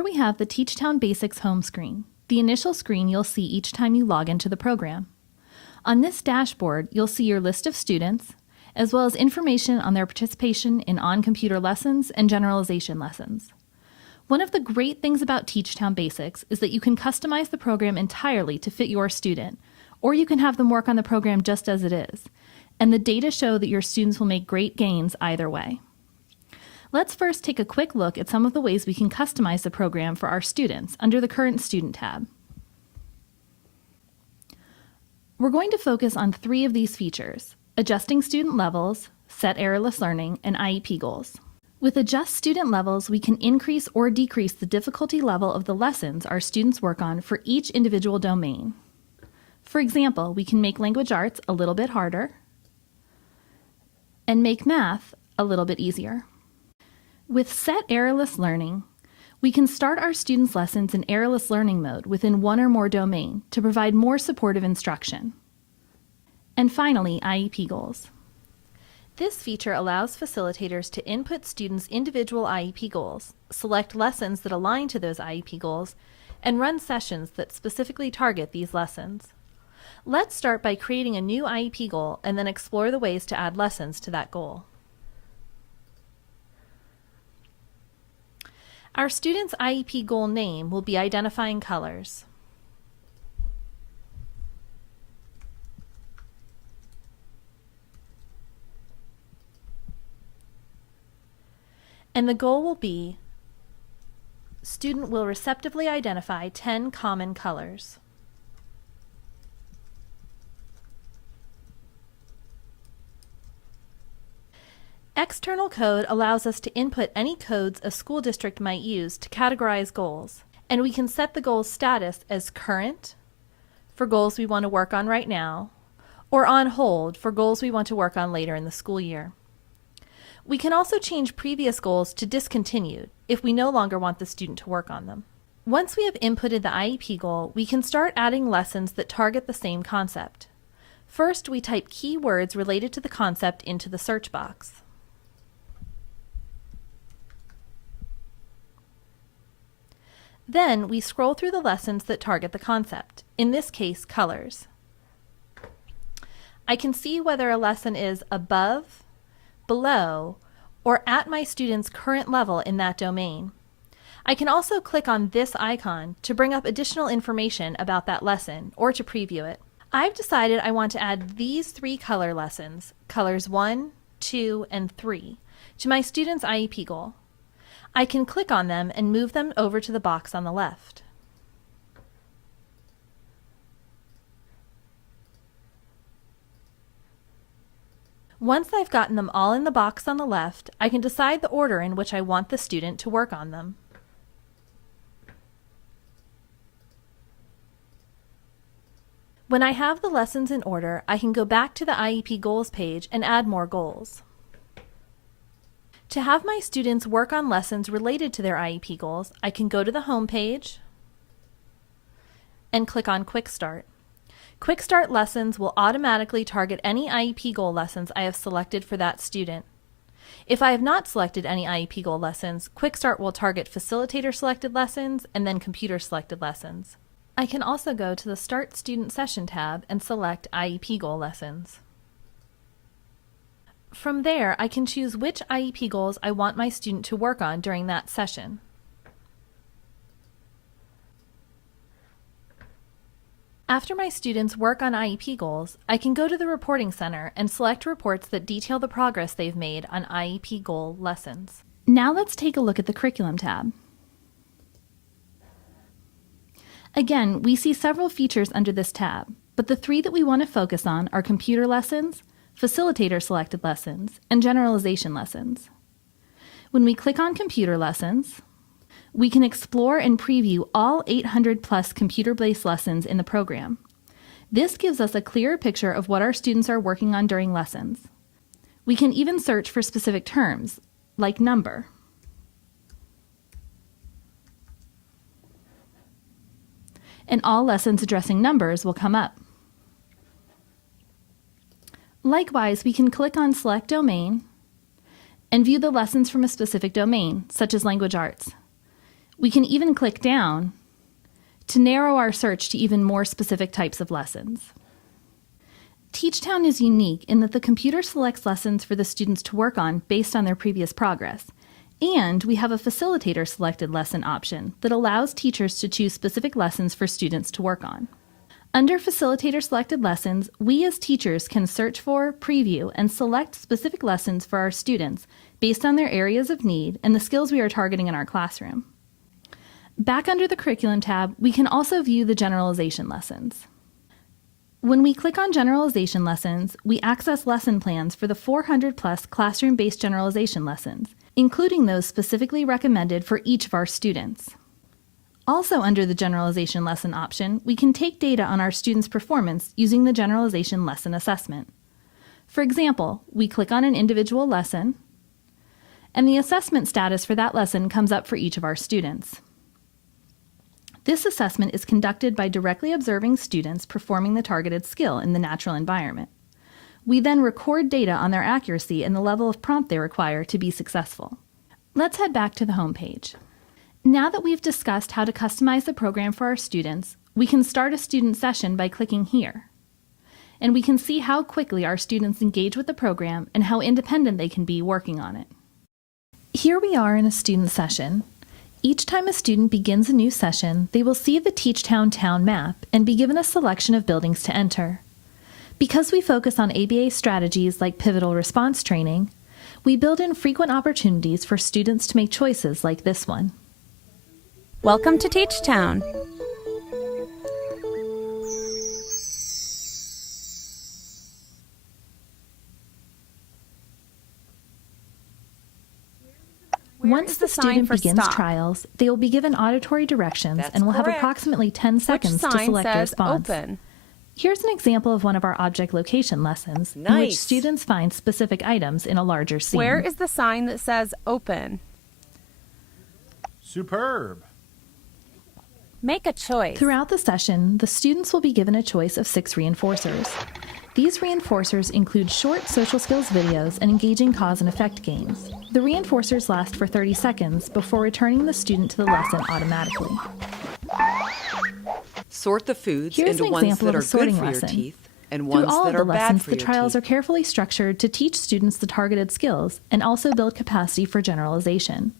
Here we have the TeachTown Basics home screen, the initial screen you'll see each time you log into the program. On this dashboard, you'll see your list of students, as well as information on their participation in on-computer lessons and generalization lessons. One of the great things about TeachTown Basics is that you can customize the program entirely to fit your student, or you can have them work on the program just as it is, and the data show that your students will make great gains either way. Let's first take a quick look at some of the ways we can customize the program for our students under the Current Student tab. We're going to focus on 3 of these features: adjusting student levels, set errorless learning, and IEP goals. With Adjust Student Levels, we can increase or decrease the difficulty level of the lessons our students work on for each individual domain. For example, we can make language arts a little bit harder and make math a little bit easier. With Set Errorless Learning, we can start our students' lessons in errorless learning mode within one or more domain to provide more supportive instruction. And finally, IEP goals. This feature allows facilitators to input students' individual IEP goals, select lessons that align to those IEP goals, and run sessions that specifically target these lessons. Let's start by creating a new IEP goal and then explore the ways to add lessons to that goal. Our student's IEP goal name will be identifying colors. And the goal will be, student will receptively identify 10 common colors. External code allows us to input any codes a school district might use to categorize goals, and we can set the goal's status as current for goals we want to work on right now, or on hold for goals we want to work on later in the school year. We can also change previous goals to discontinued if we no longer want the student to work on them. Once we have inputted the IEP goal, we can start adding lessons that target the same concept. First, we type keywords related to the concept into the search box. Then we scroll through the lessons that target the concept, in this case, colors. I can see whether a lesson is above, below, or at my student's current level in that domain. I can also click on this icon to bring up additional information about that lesson or to preview it. I've decided I want to add these 3 color lessons, colors 1, 2, and 3, to my student's IEP goal. I can click on them and move them over to the box on the left. Once I've gotten them all in the box on the left, I can decide the order in which I want the student to work on them. When I have the lessons in order, I can go back to the IEP goals page and add more goals. To have my students work on lessons related to their IEP goals, I can go to the home page and click on Quick Start. Quick Start lessons will automatically target any IEP goal lessons I have selected for that student. If I have not selected any IEP goal lessons, Quick Start will target facilitator selected lessons and then computer selected lessons. I can also go to the Start Student Session tab and select IEP goal lessons. From there, I can choose which IEP goals I want my student to work on during that session. After my students work on IEP goals, I can go to the Reporting Center and select reports that detail the progress they've made on IEP goal lessons. Now let's take a look at the Curriculum tab. Again, we see several features under this tab, but the 3 that we want to focus on are computer lessons, facilitator selected lessons, and generalization lessons. When we click on computer lessons, we can explore and preview all 800 plus computer-based lessons in the program. This gives us a clearer picture of what our students are working on during lessons. We can even search for specific terms, like number. And all lessons addressing numbers will come up. Likewise, we can click on Select Domain and view the lessons from a specific domain, such as language arts. We can even click down to narrow our search to even more specific types of lessons. TeachTown is unique in that the computer selects lessons for the students to work on based on their previous progress, and we have a facilitator selected lesson option that allows teachers to choose specific lessons for students to work on. Under facilitator selected lessons, we as teachers can search for, preview, and select specific lessons for our students based on their areas of need and the skills we are targeting in our classroom. Back under the Curriculum tab, we can also view the generalization lessons. When we click on Generalization Lessons, we access lesson plans for the 400+ classroom-based generalization lessons, including those specifically recommended for each of our students. Also under the Generalization Lesson option, we can take data on our students' performance using the Generalization Lesson Assessment. For example, we click on an individual lesson, and the assessment status for that lesson comes up for each of our students. This assessment is conducted by directly observing students performing the targeted skill in the natural environment. We then record data on their accuracy and the level of prompt they require to be successful. Let's head back to the home page. Now that we've discussed how to customize the program for our students, we can start a student session by clicking here. And we can see how quickly our students engage with the program and how independent they can be working on it. Here we are in a student session. Each time a student begins a new session, they will see the TeachTown town map and be given a selection of buildings to enter. Because we focus on ABA strategies like pivotal response training, we build in frequent opportunities for students to make choices like this one. Welcome to TeachTown. Once the student begins trials, they will be given auditory directions and will have approximately 10 seconds to select a response. Open? Here's an example of one of our object location lessons in which students find specific items in a larger scene. Where is the sign that says open? Superb. Make a choice. Throughout the session, the students will be given a choice of 6 reinforcers. These reinforcers include short social skills videos and engaging cause and effect games. The reinforcers last for 30 seconds before returning the student to the lesson automatically. Sort the foods Here's into an ones example that of are a sorting good for lesson. your teeth and Through ones all that of are the bad lessons, for the your trials teeth. are carefully structured to teach students the targeted skills and also build capacity for generalization.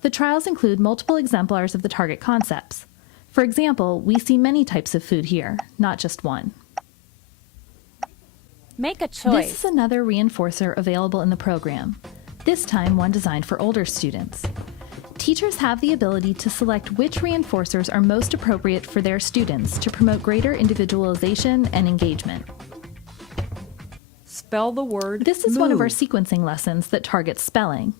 The trials include multiple exemplars of the target concepts. For example, we see many types of food here, not just one. Make a choice. This is another reinforcer available in the program, this time one designed for older students. Teachers have the ability to select which reinforcers are most appropriate for their students to promote greater individualization and engagement. Spell the word This is one of our move. sequencing lessons that targets spelling.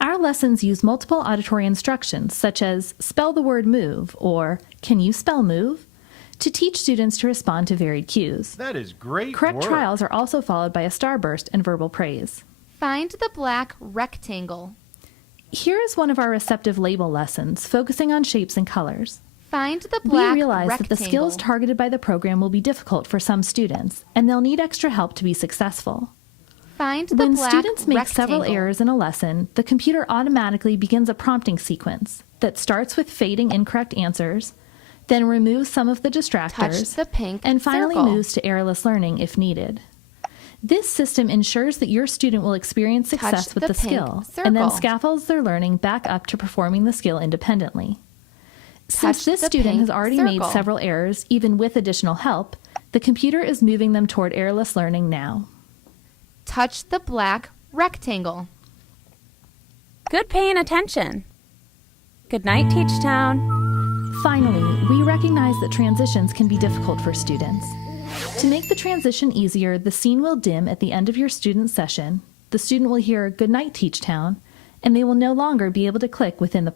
Our lessons use multiple auditory instructions such as spell the word move or can you spell move to teach students to respond to varied cues. That is great Correct work. trials are also followed by a starburst and verbal praise. Find the black rectangle. Here is one of our receptive label lessons focusing on shapes and colors. Find the black We realize rectangle. that the skills targeted by the program will be difficult for some students, and they'll need extra help to be successful. Find the When black students make several rectangle. errors in a lesson, the computer automatically begins a prompting sequence that starts with fading incorrect answers, then removes some of the distractors, Touch the pink and finally circle. moves to errorless learning if needed. This system ensures that your student will experience success Touch with the the pink skill, and then circle. scaffolds their learning back up to performing the skill independently. Since Touch this the student pink has already made circle. several errors, even with additional help, the computer is moving them toward errorless learning now. Touch the black rectangle. Good paying attention. Good night, TeachTown. Finally, we recognize that transitions can be difficult for students. To make the transition easier, the scene will dim at the end of your student session, the student will hear "Good night, TeachTown," and they will no longer be able to click within the